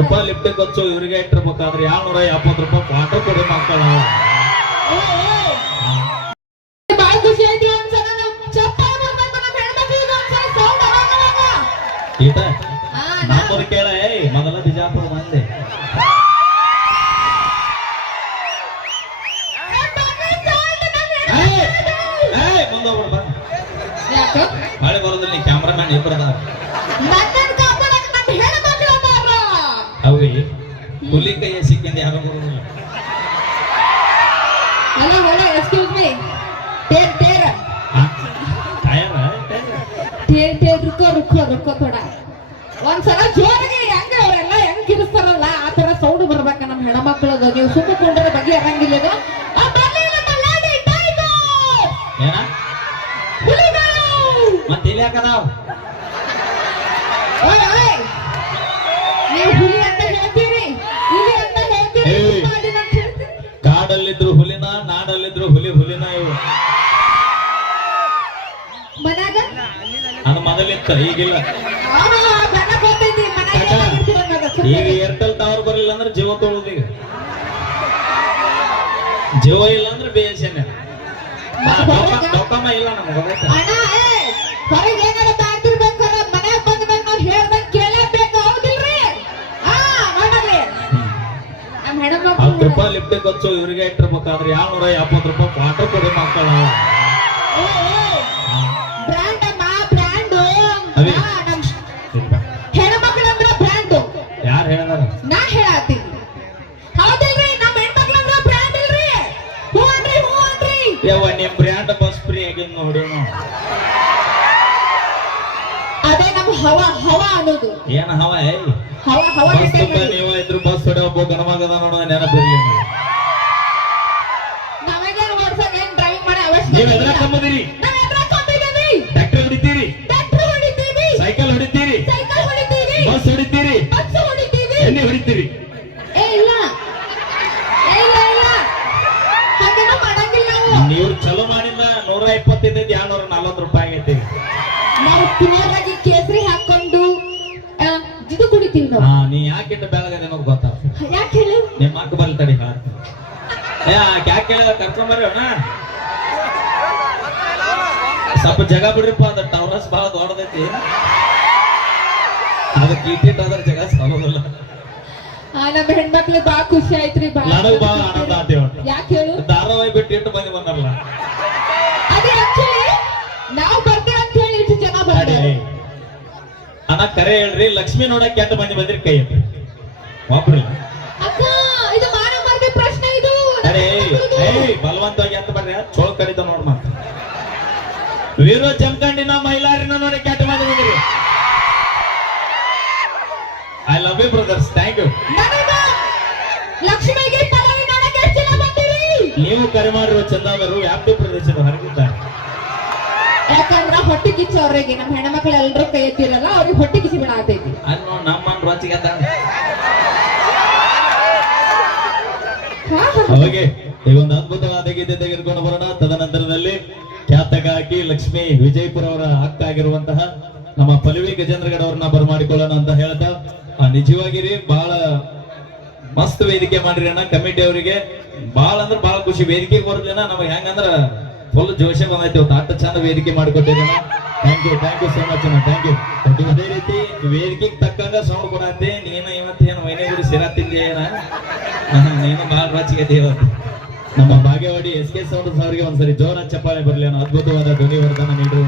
ರೂಪಾಯಿ ಲಿಫ್ಟ್ ಖರ್ಚು ಇವ್ರಿಗೆ ಇಟ್ಟಿರ್ಬೇಕಾದ್ರೆ 270 ರೂಪಾಯಿ ವಾಟರ್ ಕೊಡಿ ಮಕ್ಕಳ. ಬಾಳ ಖುಷಿ ಆಯ್ತು. ಒಂದ್ಸಲ ನಮ್ ಚಪ್ಪಾಳೆ ಬರ್ಬೇಕು, ನಮ್ ಹೆಣ್ಮಕ್ಳಿಗೆ ಒಂದ್ಸಲ ಸೌಂಡ್ ಅವಾಗ ಈತ ನಮ್ಮದು ಕೇಳ. ಮೊದಲ ಬಿಜಾಪುರ ಮಂದಿ ಮುಂದೋಗ್ಬಿಡ ಮಳೆ ಬರೋದಿಲ್ಲ. ನೀ ಕ್ಯಾಮ್ರಾಮ್ಯಾನ್ ಇಬ್ಬರದ ಅವಿ ಹುಲಿ ಕೈಯ ಸಿಕ್ಕಿಂದ ಯಾರು ಬರೋದಿಲ್ಲ. ಎಕ್ಸ್ಕ್ಯೂಸ್ ಮೀ, ಟೇರ್ ಟೇರ್ ರುಕೋ ರುಕೋ ರುಕೋ ಥೋಡ. ಒಂದ್ಸಲ ಜೋರಾಗಿ ಹೆಂಗ ಅವರೆಲ್ಲ ಹೆಂಗ್ ಕಿರಿಸ್ತಾರಲ್ಲ ಆ ತರ ಸೌಂಡ್ ಬರ್ಬೇಕ ನಮ್ಮ ಹೆಣ್ಮಕ್ಳದು. ನೀವು ಸುಮ್ಮ ಕೊಂಡ್ರೆ ಬಗ್ಗೆ ಇರಂಗಿಲ್ಲ ಇದು. ಮತ್ತೆ ಇಲ್ಲಿ ಯಾಕದಾವ್ ನೀವು ಹುಲಿ ಅಂತ ಹೇಳ್ತೀರಿ, ಹುಲಿ ಅಂತ ಹೇಳ್ತೀರಿ. ಕಾಡಲ್ಲಿದ್ರು ಹುಲಿನ, ನಾಡಲ್ಲಿದ್ರು ಹುಲಿನ. ಇವು ಮನ್ಯಾಗ ಅದು ಮೊದಲಿತ್ತ, ಈಗಿಲ್ಲ. ಈಗ ಏರ್ಟೆಲ್ ಟವರ್ ಬರಲಿಲ್ಲ ಅಂದ್ರೆ ಜೀವ ತೊಗೊಳುದು. ಈಗ ಜೀವ ಇಲ್ಲ ಅಂದ್ರೆ BSNL ಡೊಕಮ ಇಲ್ಲ ನಮ್ಗೆ. ಹೊರಗೆ ಏನಾರ ಮಾಡ್ತಿರ್ಬೇಕಾರೆ ಮನ್ಯಾಗ ಬಂದ್ಮೇಲೆ ನಾವು ಹೇಳ್ದಂಗ್ ಕೇಳಬೇಕು, ಹೌದಿಲ್ರಿ? ನಮ್ಮ ಹೆಣ್ಮಕ್ಳು 10 ರೂಪಾಯಿ ಲಿಫ್ಟ್ ಖರ್ಚು ಇವ್ರಿಗೆ ಇಟ್ಟಿರ್ಬೇಕಾದ್ರೆ 270 ರೂಪಾಯಿ ವಾಟರ್ ಕೊಡಿ ಮಕ್ಕಳ. ಬ್ರ್ಯಾಂಡ್ ಅಮ್ಮ, ಬ್ರ್ಯಾಂಡು. ನಮ್ ಹೆಣ್ಮಕ್ಳು ಅಂದ್ರೆ ಬ್ರ್ಯಾಂಡು. ಯಾರು ಹೇಳಿದಾರ? ನಾ ಹೇಳತ್ತೀನಿ, ಹೌದಿಲ್ರಿ? ನಮ್ಮ ಹೆಣ್ಮಕ್ಳು ಅಂದ್ರೆ ಬ್ರ್ಯಾಂಡ್ ಇಲ್ರಿ. ಹೂ ಅನ್ರಿ, ಹೂ ಅನ್ರಿ. ಯವ್ವ ನಿಮ್ ಬ್ರ್ಯಾಂಡ್ ಬಸ್ ಫ್ರೀ ಆಗಿದ್ ನೋಡಿ. ಅದೇ ನಮ್ ಹವಾ ಅನ್ನೋದು. ಏನ್ ಹವಾ? ಹವಾ ಬಸ್ ತುಂಬ ನೀವು ಇದ್ರು ಬಸ್ ಹೊಡೆ ಒಬ್ಬ ಗಣಮಗದ ನೋಡೋದ ನೆನಪಿರ್ಲಿ. ನಮಗೇನು ಓಡ್ಸೋದು, ಏನ್ ಡ್ರೈವಿಂಗ್ ಮಾಡೋ ನೀವ್ ಅವಶ್ಯಕತೆ ಎದ್ರ ಇಲ್ಲ. ಕಮ್ಮದಿರಿ, ನಾವ್ ಎದ್ರ ಕೊಂಡಿದ್ದೀವಿ. ಟ್ರ್ಯಾಕ್ಟರ್ ಹೊಡಿತೀರಿ, ಟ್ರ್ಯಾಕ್ಟರ್ ಹೊಡಿತೀವಿ, ಸೈಕಲ್ ಹೊಡಿತೀರಿ, ಸೈಕಲ್ ಹೊಡಿತೀವಿ, ಬಸ್ ಹೊಡಿತೀರಿ, ಬಸ್ ಹೊಡಿತೀವಿ. ಎಣ್ಣೆ ಹೊಡಿತೀರಿ. ಇಲ್ಲ ಹಾಗೇನೋ ಮಾಡಂಗಿಲ್ಲ ನಾವು. ನೀವು ಚಲೋ ಮಾಡಿದ 125 240 ರೂಪಾಯಿ ಆಗೈತಿ. ನಾವು ಪ್ಯೂರ್ ಆಗಿ ಕೇಸರಿ ಹಾಕೊಂಡು ಇದು ಕುಡಿತೀವಿ ನಾವು. ನೀ ಯಾಕಿಟ್ಟು ಬೆಳಗದೆ ಅನ್ನೋದು ಗೊತ್ತಾಗ. ಯಾಕೆ ಹೇಳು? ನಿಮ್ಮ ಅಕ್ಕ ಬಲ್ ತಡಿ ಹೇಳ್ತೀನಿ. ಯಾಕೆ ಕರ್ಕೊಂಬರ್ರಿ ಅಣ್ಣ, ಸ್ವಲ್ಪ ಜಾಗ ಬಿಡ್ರಿಪ್ಪ. ಅದ ಟವರ್ಸ್ ಬಹಳ ದೊಡ್ಡದೈತಿ, ಅದಕ್ಕೆ ಇಟ್ಟಿಟ್ಟು ಅದ್ರ ಜಾಗ ಸಾಲೋದಿಲ್ಲ. ನಮ್ಮ ಹೆಣ್ಮಕ್ಳು ಬಾ ಖುಷಿ ಆಯ್ತ್ರಿ. ನನಗ್ ಬಹಳ ಆನಂದ ಆತೇವ. ಯಾಕೆ ಹೇಳು? ಧಾರಾವಾಹಿ ಬಿಟ್ಟು ಇಟ್ಟು ಮಂದಿ ಬಂದಾರಲ್ಲ. ಅದೇ ಆಕ್ಚುಲಿ ನಾವು ಬರ್ತೀವಿ ಅಂತ ಹೇಳಿ ಇಷ್ಟು ಜನ ಬರ್ತಾರೆ. ಅಣ್ಣ ಕರೆ ಹೇಳ್ರಿ, ಲಕ್ಷ್ಮಿ ನೋಡಕ್ ಕೆಟ್ಟ ಮಂದಿ ಬಂದ್ರಿ ಕೈ ಎತ್ತಿ. ಒಬ್ರಿಲ್ಲ ಅಕ್ಕ, ಇದು ಮಾನವರಿಗೆ ಪ್ರಶ್ನೆ. ಇದು ಬಲವಂತವಾಗಿ ಅಂತ ಬರ್ರಿ. ಚೋಳ್ ಕಡಿತ ನೋಡ್ ಮಾತ ವೀರೋ ಜಮಖಂಡಿನ ಮೈಲಾರಿನ ನೋಡಿ ಕೆಟ್ಟ ಮಂದಿ ಬಂದ್ರಿ. I love you brothers, thank you. ಲಕ್ಷ್ಮಿಗೆ ಪದವಿ ನೋಡಕ್ಕೆ ಎಷ್ಟು ಜನ ಬಂದಿರಿ? ನೀವು ಕರೆ ಮಾಡಿರುವ ಚಂದಾದರು ವ್ಯಾಪ್ತಿ ಪ್ರದೇಶದ ಹೊರಗಿದ್ದಾರೆ. ಯಾಕಂದ್ರ ಹೊಟ್ಟೆ ಕಿಚ್ಚ ಅವ್ರಿಗೆ ನಮ್ಮ ಹೆಣ್ಮಕ್ಳು ಎಲ್ಲರೂ ಕೈ ಎತ್ತಿರಲ್ಲ, ಅವ್ರಿಗೆ ಹೊಟ್ಟೆ ಕಿಚ್ಚಿ ಬಿಡಾತೈತಿ. ಅನ್ನು ನಮ್ಮ ರೋಚಿಗೆ ಅವಾಗೆ ಈ ಒಂದು ಅದ್ಭುತವಾದ ಗೀತೆ ತೆಗೆದುಕೊಂಡು ಬರೋಣ. ತದನಂತರದಲ್ಲಿ ಖ್ಯಾತ ಗಾಯಕಿ ಲಕ್ಷ್ಮಿ ವಿಜಯಪುರ ಅವರ ಅಕ್ಕ ಆಗಿರುವಂತಹ ನಮ್ಮ ಪಲ್ವಿ ಗಜೇಂದ್ರಗಡ ಅವ್ರನ್ನ ಬರಮಾಡಿಕೊಳ್ಳೋಣ ಅಂತ ಹೇಳ್ತಾ, ನಿಜವಾಗಿರಿ ಬಹಳ ಮಸ್ತ್ ವೇದಿಕೆ ಮಾಡಿರಿ ಅಣ್ಣ. ಕಮಿಟಿ ಅವರಿಗೆ ಬಹಳ ಅಂದ್ರೆ ಬಹಳ ಖುಷಿ. ವೇದಿಕೆಗೆ ಬರೋದಿಲ್ಲ ನಮಗೆ ಹೆಂಗಂದ್ರ ಫುಲ್ ಜೋಶೆ ಬಂದೈತಿ. ಅಷ್ಟು ಚಂದ ವೇದಿಕೆ ಮಾಡಿಕೊಟ್ಟಿರಿ ಅಣ್ಣ. ಥ್ಯಾಂಕ್ ಯು ಸೋ ಮಚ್ ಅಣ್ಣ, ಥ್ಯಾಂಕ್ ಯು. ಅದೇ ರೀತಿ ವೇದಿಕೆಗೆ ತಕ್ಕಂಗ ಸೌಂಡ್ ಕೊಡತ್ತೆ. ನೀನು ಇವತ್ತೇನು ಮೈನೆ ಗುಡಿ ಸೇರಾತಿದ್ದೆ ಏನ? ನೀನು ಬಹಳ ರಾಚಿಗೆ ಇವತ್ತು. ನಮ್ಮ ಭಾಗ್ಯವಾಡಿ SK ಸೌಂಡ್ ಅವರಿಗೆ ಒಂದ್ಸರಿ ಜೋರ ಚಪ್ಪಾಳೆ ಬರಲಿ ಅನ್ನೋ ಅದ್ಭುತವಾದ ಧ್ವನಿವರ್ಧನ ನೀಡು.